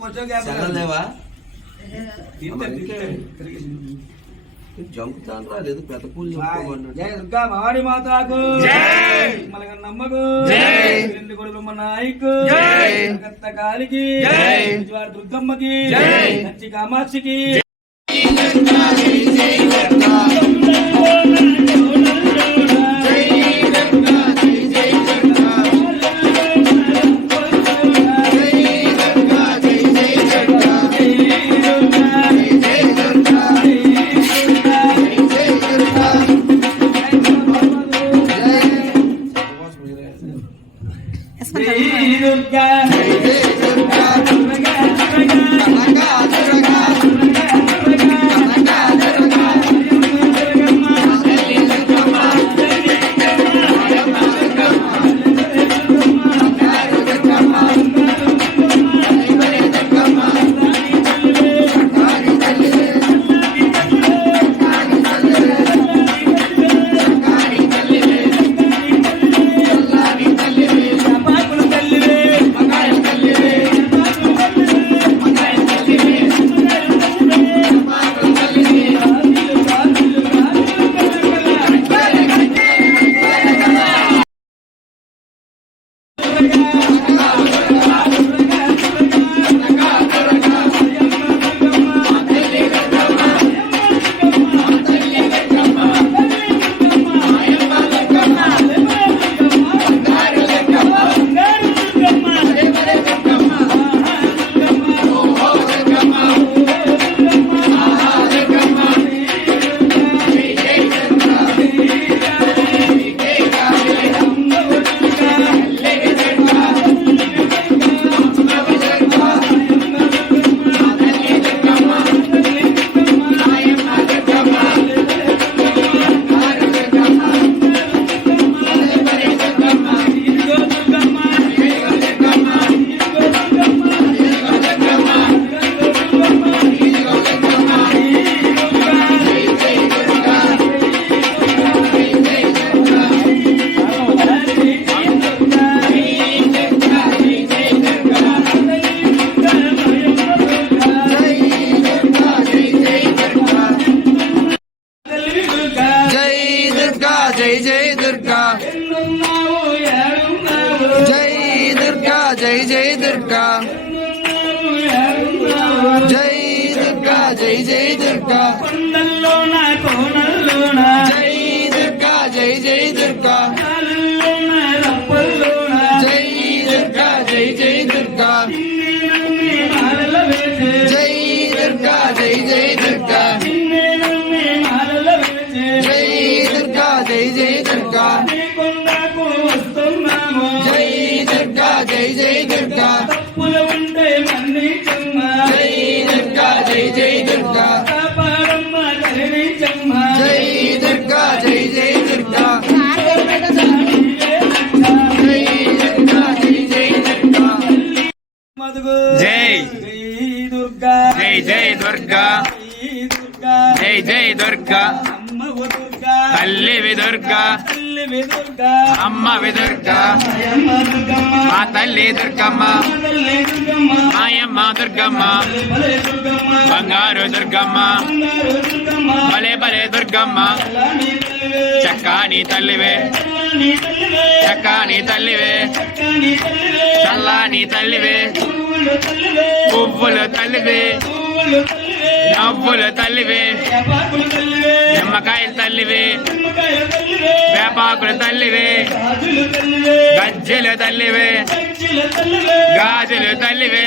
చల్లలేవా జంపుతాను రాలేదు పెద్ద పూలు జయ దుర్గా మాడి మాతాకు మలగ నమ్మకు రెండు కొడుకు మన నాయకు కత్త కాలికి దుర్గమ్మకి నచ్చి కామాక్షికి జై జై దుర్గా జై దుర్గా జై జై దుర్గా జై దుర్గా జై జై దుర్గా జై దుర్గా జై జై దుర్గా జై దుర్గా జై జై దుర్గా జై దుర్గా జై జై దుర్గా జై జై దుర్గా జై దుర్గా జై జై దుర్గా జై దుర్గా జై జై దుర్గా జై దుర్గా జై జై దుర్గా జై దుర్గా జై జై దుర్గా జై జై దుర్గా తల్లి విదుర్గా అమ్మ విదుర్గా మా తల్లి దుర్గమ్మ మాయమ్మ దుర్గమ్మ బంగారు దుర్గమ్మ భలే భలే దుర్గమ్మ చక్కాని తల్లివే చక్కాని తల్లివే చల్లాని తల్లివే పువ్వులు తల్లివే నవ్వులు తల్లివే నిమ్మకాయలు తల్లివే వేపాకులు తల్లివే గజ్జెలు తల్లివే గాజులు తల్లివే